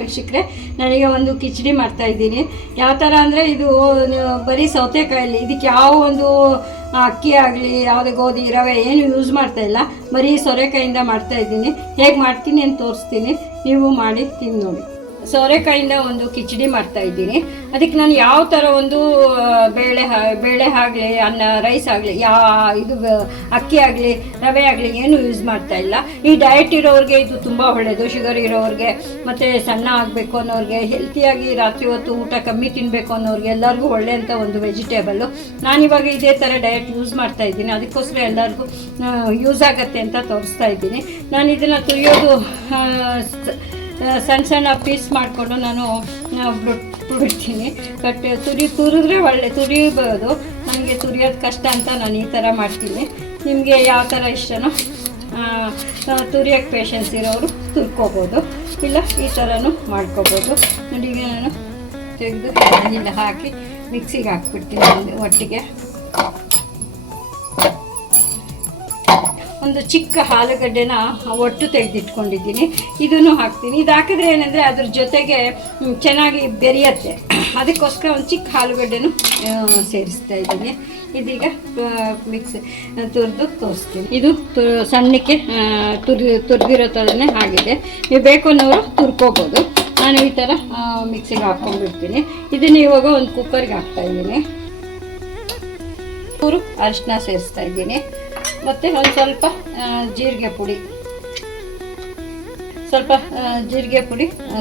ವೀಕ್ಷಕರೇ, ನನಗೆ ಒಂದು ಕಿಚಡಿ ಮಾಡ್ತಾಯಿದ್ದೀನಿ. ಯಾವ ಥರ ಅಂದರೆ ಇದು ಬರೀ ಸೌತೆಕಾಯಲ್ಲಿ, ಇದಕ್ಕೆ ಯಾವ ಒಂದು ಅಕ್ಕಿ ಆಗಲಿ ಯಾವುದೇ ಗೋಧಿ ರವೆ ಏನು ಯೂಸ್ ಮಾಡ್ತಾಯಿಲ್ಲ, ಬರೀ ಸೋರೆಕಾಯಿಂದ ಮಾಡ್ತಾಯಿದ್ದೀನಿ. ಹೇಗೆ ಮಾಡ್ತೀನಿ ಅಂತ ತೋರಿಸ್ತೀನಿ, ನೀವು ಮಾಡಿ ತಿಂದು ನೋಡಿ. ಸೋರೆಕಾಯಿಂದ ಒಂದು ಕಿಚಡಿ ಮಾಡ್ತಾಯಿದ್ದೀನಿ. ಅದಕ್ಕೆ ನಾನು ಯಾವ ಥರ ಒಂದು ಬೇಳೆ ಆಗಲಿ ರೈಸ್ ಆಗಲಿ ಇದು ಅಕ್ಕಿ ಆಗಲಿ ರವೆ ಆಗಲಿ ಏನು ಯೂಸ್ ಮಾಡ್ತಾಯಿಲ್ಲ. ಈ ಡಯಟ್ ಇರೋರಿಗೆ ಇದು ತುಂಬ ಒಳ್ಳೆಯದು. ಶುಗರ್ ಇರೋರಿಗೆ ಮತ್ತು ಸಣ್ಣ ಆಗಬೇಕು ಅನ್ನೋರಿಗೆ, ಹೆಲ್ತಿಯಾಗಿ ರಾತ್ರಿ ಹೊತ್ತು ಊಟ ಕಮ್ಮಿ ತಿನ್ನಬೇಕು ಅನ್ನೋರಿಗೆ ಎಲ್ಲರಿಗೂ ಒಳ್ಳೆಯಂಥ ಒಂದು ವೆಜಿಟೇಬಲ್ಲು. ನಾನಿವಾಗ ಇದೇ ಥರ ಡಯಟ್ ಯೂಸ್ ಮಾಡ್ತಾಯಿದ್ದೀನಿ. ಅದಕ್ಕೋಸ್ಕರ ಎಲ್ಲರಿಗೂ ಯೂಸ್ ಆಗುತ್ತೆ ಅಂತ ತೋರಿಸ್ತಾ ಇದ್ದೀನಿ. ನಾನು ಇದನ್ನು ತುರಿಯೋದು ಸಣ್ಣ ಸಣ್ಣ ಪೀಸ್ ಮಾಡಿಕೊಂಡು ನಾನು ಬಿಡ್ತೀನಿ. ತುರಿದ್ರೆ ಒಳ್ಳೆ ತುರಿಬೋದು. ನನಗೆ ತುರಿಯೋದು ಕಷ್ಟ ಅಂತ ನಾನು ಈ ಥರ ಮಾಡ್ತೀನಿ. ನಿಮಗೆ ಯಾವ ಥರ ಇಷ್ಟನೋ ತುರಿಯೋಕ್ಕೆ ಪೇಷನ್ಸ್ ಇರೋರು ತುರ್ಕೋಬೋದು, ಇಲ್ಲ ಈ ಥರನೂ ಮಾಡ್ಕೋಬೋದು. ನೋಡಿ, ಈಗ ನಾನು ತೆಗೆದು ಇಲ್ಲ ಹಾಕಿ ಮಿಕ್ಸಿಗೆ ಹಾಕ್ಬಿಡ್ತೀನಿ. ಒಟ್ಟಿಗೆ ಒಂದು ಚಿಕ್ಕ ಆಲೂಗಡ್ಡೆನ ಒಟ್ಟು ತೆಗೆದಿಟ್ಕೊಂಡಿದ್ದೀನಿ, ಇದನ್ನು ಹಾಕ್ತೀನಿ. ಇದು ಹಾಕಿದ್ರೆ ಏನಂದರೆ ಅದ್ರ ಜೊತೆಗೆ ಚೆನ್ನಾಗಿ ಬೆರೆಯುತ್ತೆ. ಅದಕ್ಕೋಸ್ಕರ ಒಂದು ಚಿಕ್ಕ ಆಲೂಗಡ್ಡೆನೂ ಸೇರಿಸ್ತಾ ಇದ್ದೀನಿ. ಇದೀಗ ತುರಿದು ತೋರಿಸ್ತೀನಿ. ಇದು ಸಣ್ಣಕ್ಕೆ ತುರಿದಿರೋ ಥರನೇ ಆಗಿದೆ. ನೀವು ಬೇಕು ಅನ್ನೋರು ತುರ್ಕೋಬೋದು. ನಾನು ಈ ಥರ ಮಿಕ್ಸಿಗೆ ಹಾಕ್ಕೊಂಡ್ಬಿಡ್ತೀನಿ. ಇದನ್ನು ಇವಾಗ ಒಂದು ಕುಕ್ಕರ್ಗೆ ಹಾಕ್ತಾಯಿದ್ದೀನಿ. ಚೂರು ಅರಿಶಿನ ಸೇರಿಸ್ತಾ ಇದ್ದೀನಿ, ಮತ್ತು ಒಂದು ಸ್ವಲ್ಪ ಜೀರಿಗೆ ಪುಡಿ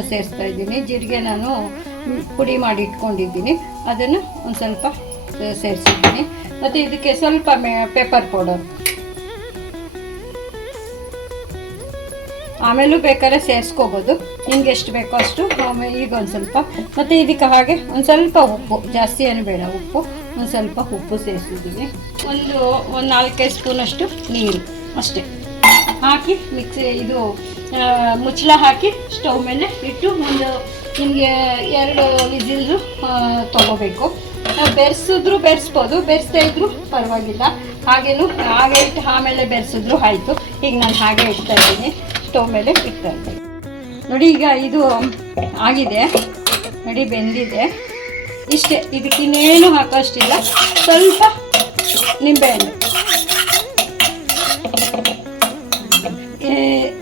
ಸೇರಿಸ್ತಾ ಇದ್ದೀನಿ. ಜೀರಿಗೆ ನಾನು ಪುಡಿ ಮಾಡಿ ಇಟ್ಕೊಂಡಿದ್ದೀನಿ, ಅದನ್ನು ಒಂದು ಸ್ವಲ್ಪ ಸೇರಿಸಿದ್ದೀನಿ. ಮತ್ತು ಇದಕ್ಕೆ ಸ್ವಲ್ಪ ಪೆಪ್ಪರ್ ಪೌಡರ್ ಆಮೇಲೂ ಬೇಕಾದ್ರೆ ಸೇರಿಸ್ಕೋಬೋದು, ನಿಮ್ಗೆ ಎಷ್ಟು ಬೇಕೋ ಅಷ್ಟು. ಈಗ ಒಂದು ಸ್ವಲ್ಪ, ಮತ್ತು ಇದಕ್ಕೆ ಹಾಗೆ ಒಂದು ಸ್ವಲ್ಪ ಉಪ್ಪು, ಜಾಸ್ತಿ ಏನು ಬೇಡ, ಉಪ್ಪು ಒಂದು ಸ್ವಲ್ಪ ಉಪ್ಪು ಸೇರಿಸಿದ್ದೀನಿ. ಒಂದು 4-5 ಸ್ಪೂನಷ್ಟು ನೀರು ಅಷ್ಟೇ ಹಾಕಿ ಇದು ಮುಚ್ಚಳ ಹಾಕಿ ಸ್ಟವ್ ಮೇಲೆ ಇಟ್ಟು ಒಂದು ನಿಮಗೆ 2 ವಿಸಿಲ್ಲು ತೊಗೋಬೇಕು. ನಾವು ಬೆರೆಸ್ಬೋದು, ಬೆರೆಸ್ತಾ ಇದ್ರೂ ಪರವಾಗಿಲ್ಲ. ಹಾಗೆ ಇಟ್ಟು ಆಮೇಲೆ ಬೆರೆಸಿದ್ರು ಆಯಿತು. ಈಗ ನಾನು ಹಾಗೆ ಇಡ್ತಾ ಇದ್ದೀನಿ, ಸ್ಟವ್ ಮೇಲೆ ಇಡ್ತಾ ಇದ್ದೀನಿ. ನೋಡಿ, ಈಗ ಇದು ಆಗಿದೆ ನೋಡಿ, ಬೆಂದಿದೆ. ಇಷ್ಟೇ, ಇದಕ್ಕೆ ಇನ್ನೇನು ಹಾಕೋಷ್ಟಿಲ್ಲ.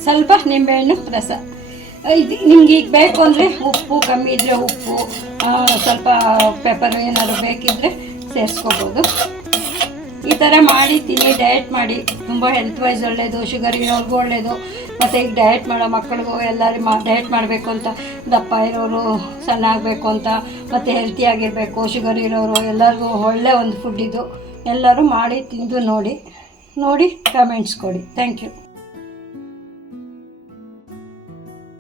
ಸ್ವಲ್ಪ ನಿಂಬೆಹಣ್ಣು ರಸ. ಇದು ನಿಮ್ಗೆ ಈಗ ಬೇಕು ಅಂದರೆ ಉಪ್ಪು ಕಮ್ಮಿ ಇದ್ದರೆ ಉಪ್ಪು, ಸ್ವಲ್ಪ ಪೆಪ್ಪರ್ ಏನಾದ್ರು ಬೇಕಿದ್ದರೆ ಸೇರಿಸ್ಕೋಬೋದು. ಈ ಥರ ಮಾಡಿ ತಿನ್ನಿ, ಡಯಟ್ ಮಾಡಿ. ತುಂಬ ಹೆಲ್ತ್ ವೈಸ್ ಒಳ್ಳೆಯದು, ಶುಗರ್ ಇರೋರ್ಗೂ ಒಳ್ಳೆಯದು. ಮತ್ತು ಈಗ ಡಯಟ್ ಮಾಡೋ ಮಕ್ಕಳಿಗೂ ಎಲ್ಲರೂ ಡಯಟ್ ಮಾಡಬೇಕು ಅಂತ, ದಪ್ಪ ಇರೋರು ಸಣ್ಣ ಆಗಬೇಕು ಅಂತ, ಮತ್ತು ಹೆಲ್ತಿಯಾಗಿರಬೇಕು, ಶುಗರ್ ಇರೋರು ಎಲ್ಲರಿಗೂ ಒಳ್ಳೆಯ ಒಂದು ಫುಡ್ ಇದು. ಎಲ್ಲರೂ ಮಾಡಿ ತಿಂದು ನೋಡಿ ಕಮೆಂಟ್ಸ್ ಕೊಡಿ. Thank you.